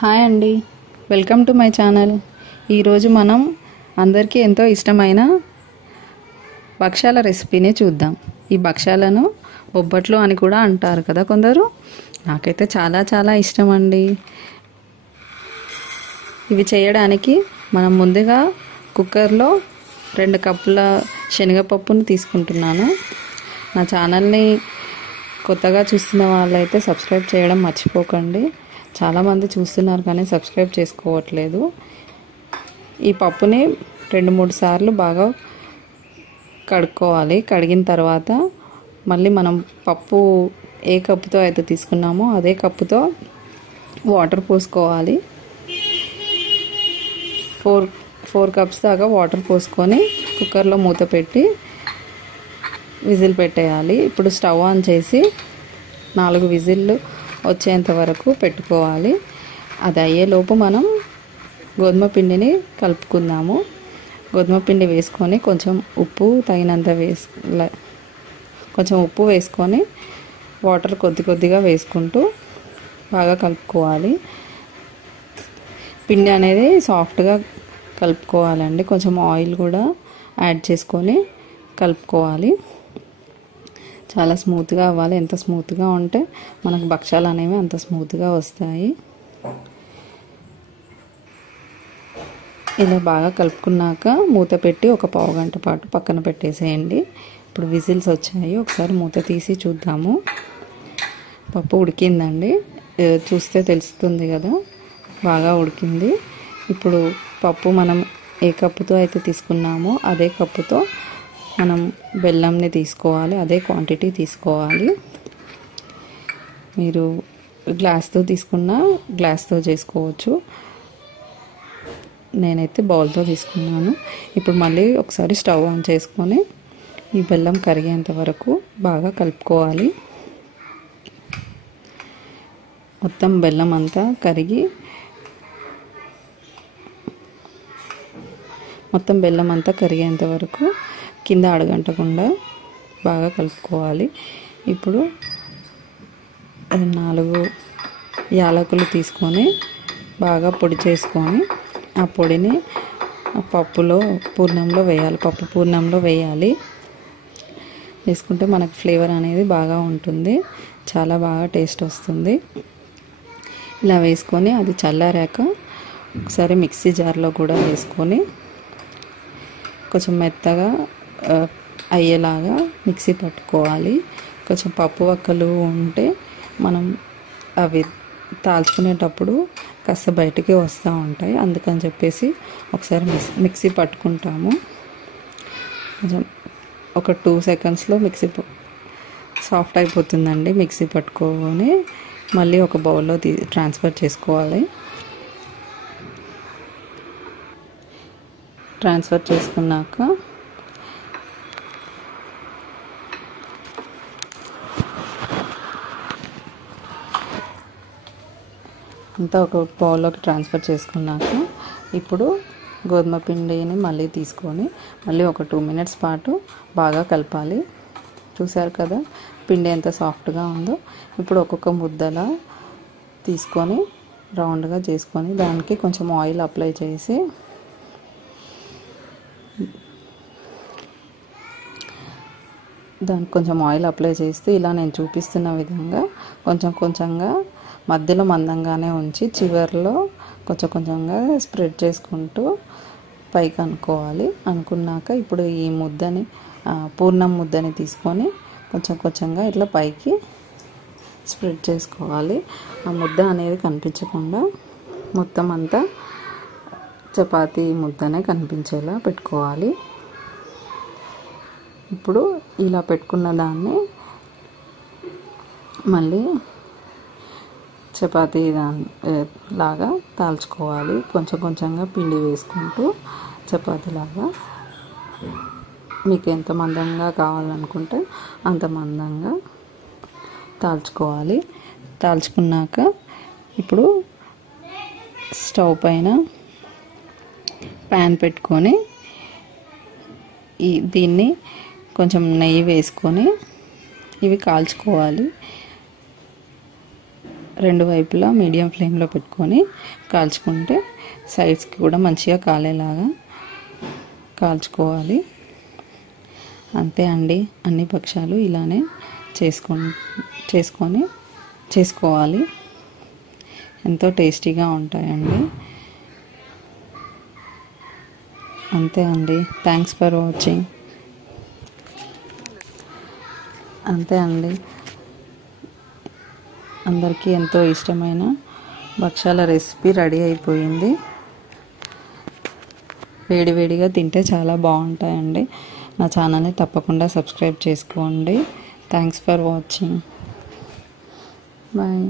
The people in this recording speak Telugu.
హాయ్ అండి, వెల్కమ్ టు మై ఛానల్. ఈరోజు మనం అందరికీ ఎంతో ఇష్టమైన భక్షాల రెసిపీని చూద్దాం. ఈ భక్షాలను బొబ్బట్లు అని కూడా అంటారు కదా కొందరు. నాకైతే చాలా చాలా ఇష్టం అండి. ఇవి చేయడానికి మనం ముందుగా కుక్కర్లో 2 కప్పుల శనగపప్పును తీసుకుంటున్నాను. నా ఛానల్ని కొత్తగా చూస్తున్న వాళ్ళైతే సబ్స్క్రైబ్ చేయడం మర్చిపోకండి. చాలామంది చూస్తున్నారు కానీ సబ్స్క్రైబ్ చేసుకోవట్లేదు. ఈ పప్పుని 2-3 సార్లు బాగా కడుక్కోవాలి. కడిగిన తర్వాత మళ్ళీ మనం పప్పు ఏ కప్పుతో అయితే తీసుకున్నామో అదే కప్పుతో వాటర్ పోసుకోవాలి. 4 కప్స్ దాకా వాటర్ పోసుకొని కుక్కర్లో మూత పెట్టి విజిల్ పెట్టేయాలి. ఇప్పుడు స్టవ్ ఆన్ చేసి 4 విజిల్లు వచ్చేంత వరకు పెట్టుకోవాలి. అది అయ్యేలోపు మనం గోధుమ పిండిని కలుపుకుందాము. గోధుమ పిండి వేసుకొని కొంచెం ఉప్పు తగినంత కొంచెం ఉప్పు వేసుకొని వాటర్ కొద్దిగా వేసుకుంటూ బాగా కలుపుకోవాలి. పిండి అనేది సాఫ్ట్గా కలుపుకోవాలండి. కొంచెం ఆయిల్ కూడా యాడ్ చేసుకొని కలుపుకోవాలి. చాలా స్మూత్గా అవ్వాలి. ఎంత స్మూత్గా ఉంటే మనకు భక్షాలు అనేవి అంత స్మూత్గా వస్తాయి. ఇలా బాగా కలుపుకున్నాక మూత పెట్టి ఒక పావు గంట పాటు పక్కన పెట్టేసేయండి. ఇప్పుడు విజిల్స్ వచ్చాయి. ఒకసారి మూత తీసి చూద్దాము. పప్పు ఉడికిందండి, చూస్తే తెలుస్తుంది కదా, బాగా ఉడికింది. ఇప్పుడు పప్పు మనం ఏ కప్పుతో అయితే తీసుకున్నామో అదే కప్పుతో మనం బెల్లంని తీసుకోవాలి. అదే క్వాంటిటీ తీసుకోవాలి. మీరు గ్లాస్తో తీసుకున్న గ్లాస్తో చేసుకోవచ్చు. నేనైతే బౌల్తో తీసుకున్నాను. ఇప్పుడు మళ్ళీ ఒకసారి స్టవ్ ఆన్ చేసుకొని ఈ బెల్లం కరిగేంత వరకు బాగా కలుపుకోవాలి. మొత్తం బెల్లం అంతా కరిగేంత వరకు కింద అడగంటకుండా బాగా కలుపుకోవాలి. ఇప్పుడు 4 యాలకులు తీసుకొని బాగా పొడి చేసుకొని ఆ పొడిని పప్పులో పూర్ణంలో వేయాలి. పప్పు పూర్ణంలో వేయాలి. వేసుకుంటే మనకు ఫ్లేవర్ అనేది బాగా ఉంటుంది. చాలా బాగా టేస్ట్ వస్తుంది. ఇలా వేసుకొని అది చల్లారాక ఒకసారి మిక్సీ జార్లో కూడా వేసుకొని కొంచెం మెత్తగా అయ్యేలాగా మిక్సీ పట్టుకోవాలి. కొంచెం పప్పు వక్కలు ఉంటే మనం అవి తాల్చుకునేటప్పుడు కాస్త బయటికి వస్తూ ఉంటాయి. అందుకని చెప్పేసి ఒకసారి మిక్సీ పట్టుకుంటాము. కొంచెం ఒక 2 సెకండ్స్లో మిక్సీ సాఫ్ట్ అయిపోతుందండి. మిక్సీ పట్టుకొని మళ్ళీ ఒక బౌల్లో ట్రాన్స్ఫర్ చేసుకోవాలి. ట్రాన్స్ఫర్ చేసుకున్నాక అంతా ఒక బౌల్లోకి ట్రాన్స్ఫర్ చేసుకున్నాక ఇప్పుడు గోధుమ పిండిని మళ్ళీ తీసుకొని మళ్ళీ ఒక 2 మినిట్స్ పాటు బాగా కలపాలి. చూసారు కదా పిండి ఎంత సాఫ్ట్గా ఉందో. ఇప్పుడు ఒక్కొక్క ముద్దలా తీసుకొని రౌండ్గా చేసుకొని దానికి కొంచెం ఆయిల్ అప్లై చేసి చేస్తే ఇలా నేను చూపిస్తున్న విధంగా కొంచెంగా మధ్యలో మందంగానే ఉంచి చివర్లో కొంచెంగా స్ప్రెడ్ చేసుకుంటూ పైకి అనుకున్నాక ఇప్పుడు ఈ ముద్దని పూర్ణం ముద్దని తీసుకొని కొంచెంగా ఇట్లా పైకి స్ప్రెడ్ చేసుకోవాలి. ఆ ముద్ద అనేది కనిపించకుండా మొత్తం అంతా చపాతీ ముద్దనే కనిపించేలా పెట్టుకోవాలి. ఇప్పుడు ఇలా పెట్టుకున్న దాన్ని మళ్ళీ చపాతీ లాగా తాల్చుకోవాలి. కొంచెంగా పిండి వేసుకుంటూ చపాతీలాగా మీకు ఎంత మందంగా కావాలనుకుంటే అంత మందంగా తాల్చుకోవాలి. తాల్చుకున్నాక ఇప్పుడు స్టవ్ పైన ప్యాన్ పెట్టుకొని దీన్ని కొంచెం నెయ్యి వేసుకొని ఇవి కాల్చుకోవాలి. రెండు వైపులా మీడియం ఫ్లేమ్లో పెట్టుకొని కాల్చుకుంటే సైడ్స్కి కూడా మంచిగా కాలేలాగా కాల్చుకోవాలి. అంతే అండి, అన్ని పక్షాలు ఇలానే చేసుకోవాలి. ఎంతో టేస్టీగా ఉంటాయండి. అంతే అండి, థ్యాంక్స్ ఫర్ వాచింగ్. అంతే అండి, అందరికీ ఎంతో ఇష్టమైన భక్షాల రెసిపీ రెడీ అయిపోయింది. వేడివేడిగా తింటే చాలా బాగుంటాయండి. నా ఛానల్ని తప్పకుండా సబ్స్క్రైబ్ చేసుకోండి. Thanks for watching. బాయ్.